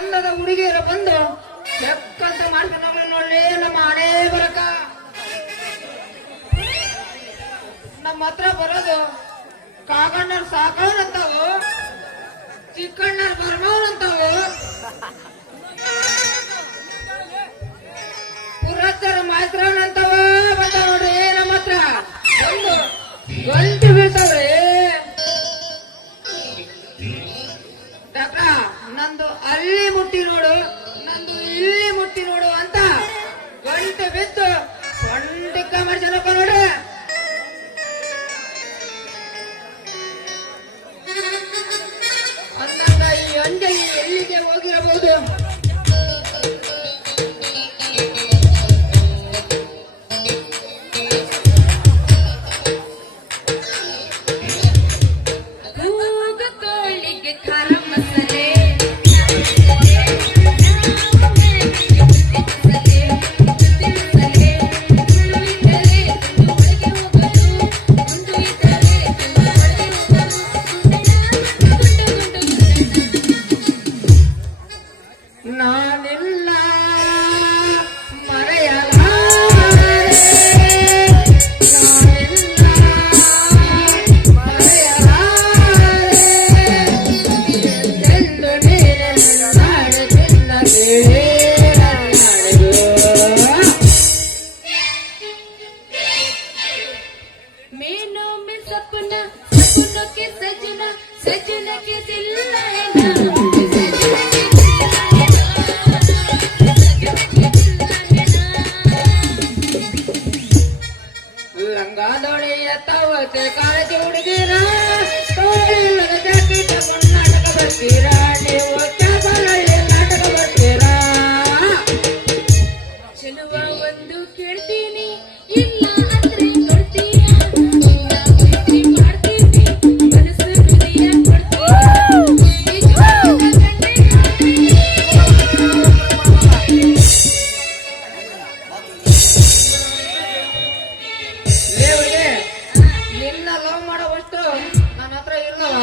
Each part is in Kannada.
ಚಂದದ ಹುಡುಗಿಯರ ಬಂದು ಬೆಕ್ಕಂತ ಮಾಡ್ಕೊಂಡು ನೋಡ್ಲಿ ನಮ್ಮ ಹಣೆ ಬರಕ ನಮ್ಮ ಹತ್ರ ಬರೋದು ಕಾಗಣ್ಣರ್ ಸಾಕವನಂತಾವು ಚಿಕ್ಕಣ್ಣರ್ ಬರ್ಮವನಂತಾವು ಪುರತ್ತರ ಮಾಸ್ತ್ರವನಂತಾವ ಬಂದ ನೋಡ್ರಿ ನಮ್ಮ ಹತ್ರ ಒಂದು ಗಂಟು ಬೀಳ್ತಾವ್ರಿ. ಡಾಕ್ಟ್ರ ನಂದು ಅಲ್ಲಿ ಮುಟ್ಟಿ ನೋಡು ನಂದು ಇಲ್ಲಿ ಮುಟ್ಟಿ ನೋಡು ಅಂತ ಗಂಟೆ ಬಿದ್ದು ಸೊಂಟಿಕ್ಕ ಮಾಡ್ಸನಪ್ಪ ನೋಡ್ರಿ. ಅಂದಾಗ ಈ ಅಂಜಲಿ ಎಲ್ಲಿಗೆ ಹೋಗಿರಬಹುದು? ಲಂಗಾದೊಳೆಯ ತವತೆ ಕಾಳಜಿ ಹುಡುಗಿರ ತೋಳಿಲ್ಲದ ಜಾಕೀಟ ನಾಟಕ ಬರ್ತೀರಾ ನೀವು ಚಾಪಲಳ್ಳಿ ನಾಟಕ ಬರ್ತೀರಾ? ಚೆಲುವ ಒಂದು ಕೇಳ್ತೀನಿ ಇಲ್ಲ ಅಂದ್ರೆ ಕೊಡ್ತೀರಾ ಪ್ರೀತಿ ಮಾಡ್ತೀನಿ ಮನಸ್ಸು ಹೃದಯ ನಿನ್ನ ಲವ್ ಮಾಡೋವಷ್ಟು ನನ್ನ ಹತ್ರ ಇಲ್ಲವ.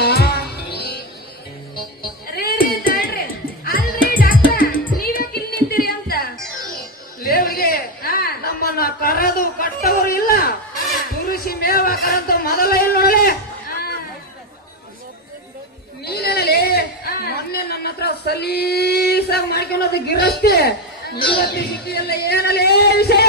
ಅಲ್ರಿ ಡಾಕ್ಟರ್ ನೀವ್ಯಾಕೆ ಇಲ್ಲಿ ನಿಂತೀರಿ ಅಂತ ಲೇವಿಗೆ ನಮ್ಮನ್ನ ಕರೆದು ಕಟ್ಟವರು ಇಲ್ಲ ತುರಿಸಿ ಮೇವಾಕರಂತ ಮೊದಲ ಇಲ್ಲ ನೋಡಲಿ. ನೀನೇನಲಿ ಮೊನ್ನೆ ನನ್ನ ಹತ್ರ ಸಲೀಸಾಗಿ ಮಾಡ್ಕೊಂಡೋದು ಗಿರಸ್ತಿ ಇವತ್ತು ಸಿಕ್ಕಿಯಲ್ಲ ಏನಲೇ ವಿಷಯ?